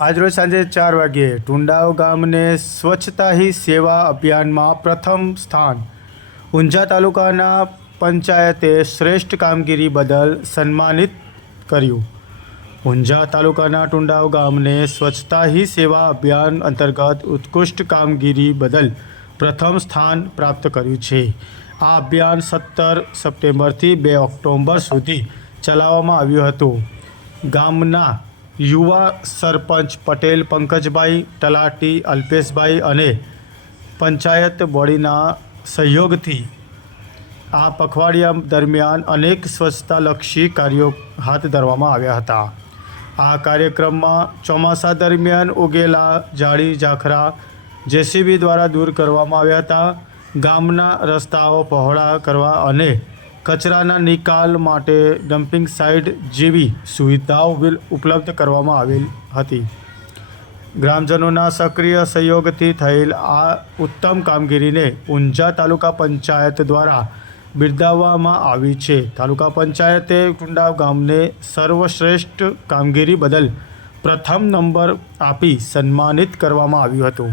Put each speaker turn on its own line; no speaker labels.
આજરોજ સાંજે ચાર વાગ્યે ટુંડાવ ગામને સ્વચ્છતા હી સેવા અભિયાનમાં પ્રથમ સ્થાન. ઊંઝા તાલુકાના પંચાયતે શ્રેષ્ઠ કામગીરી બદલ સન્માનિત કર્યું. ઊંઝા તાલુકાના ટુંડાવ ગામને સ્વચ્છતા હી સેવા અભિયાન અંતર્ગત ઉત્કૃષ્ટ કામગીરી બદલ પ્રથમ સ્થાન પ્રાપ્ત કર્યું છે. આ અભિયાન સત્તર સપ્ટેમ્બરથી બે ઓક્ટોબર સુધી ચલાવવામાં આવ્યું હતું. ગામના યુવા સરપંચ પટેલ, પંકજભાઈ તલાટી, અલ્પેશભાઈ અને પંચાયત બોડીના સહયોગથી આ પખવાડિયા દરમિયાન અનેક સ્વચ્છતાલક્ષી કાર્યો હાથ ધરવામાં આવ્યા હતા. આ કાર્યક્રમમાં ચોમાસા દરમિયાન ઉગેલા જાળી ઝાખરા જેસીબી દ્વારા દૂર કરવામાં આવ્યા હતા. ગામના રસ્તાઓ પહોળા કરવા અને કચરાના નિકાલ માટે ડમ્પિંગ સાઇટ જેવી સુવિધાઓ વિલ ઉપલબ્ધ કરવામાં આવેલ હતી. ગ્રામજનોના સક્રિય સહયોગથી થયેલ આ ઉત્તમ કામગીરીને ઊંઝા તાલુકા પંચાયત દ્વારા બિરદાવવામાં આવી છે. તાલુકા પંચાયતે કુંડાવ ગામને સર્વશ્રેષ્ઠ કામગીરી બદલ પ્રથમ નંબર આપી સન્માનિત કરવામાં આવ્યું હતું.